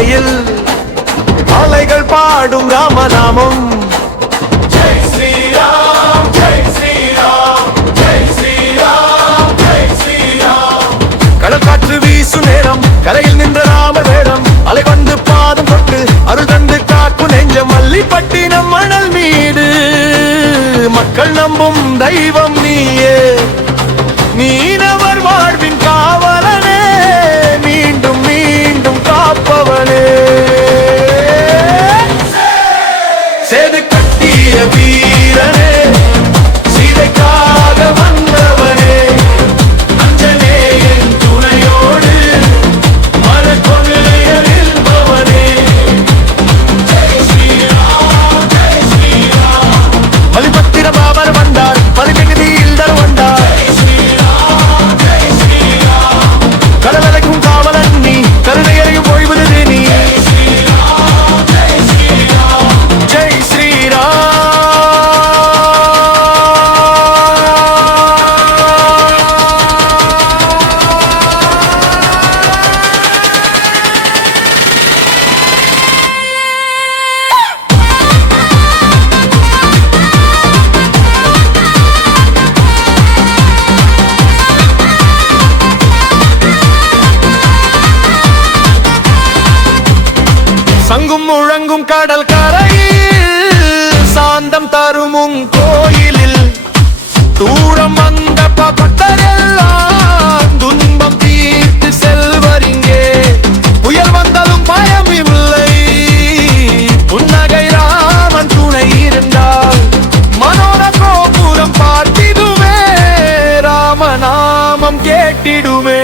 கரையில் அலைகள் பாடும் ராமநாமம். ஜெய் ஸ்ரீராம் ஜெய் ஸ்ரீராம் ஜெய் ஸ்ரீராம் ஜெய் ஸ்ரீராம். கடல் காற்று வீசு நேரம் கரையில் நின்ற ராம வேடம் அலை வந்து பாதம் தொட்டு அருள் தந்து காக்கும் நெஞ்சம். மல்லிப்பட்டினம் மணல் மீது மக்கள் நம்பும் தெய்வம் நீயே. மீனவர் வாழ்வின் காவலனே மீண்டும் மீண்டும் காப்பவனே. சேது கட்டிய வீரனே சீதைக்காக வந்தவனே. அஞ்சனேயன் துணையோடு மனக்கொள்ளையில் பவனே. ஜெய் ஸ்ரீராம் ஜெய் ஸ்ரீராம். மலிபத்திர பாபர் வந்தார் மலிமிகுதியில் தருவந்தார். ஜெய் ஸ்ரீராம் ஜெய் ஸ்ரீராம். கடலலைக்கும் காவலன் நீ கருணையையும் ஓய்வுது நீ. ஜெய் ஸ்ரீராம் ஜெய் ஸ்ரீராம். ஜெய் ஸ்ரீராம். சங்கும் முழங்கும் கடல் கரையில் சாந்தம் தருமும் கோயிலில் தூரம் வந்த பக்தரெல்லாம் துன்பம் தீர்த்து செல்வரிங்கே. புயல் வந்தாலும் பயமில்லை புன்னகை ராமன் துணை இருந்தால். மனோர கோபுரம் பார்த்திடுமே ராமநாமம் கேட்டிடுமே.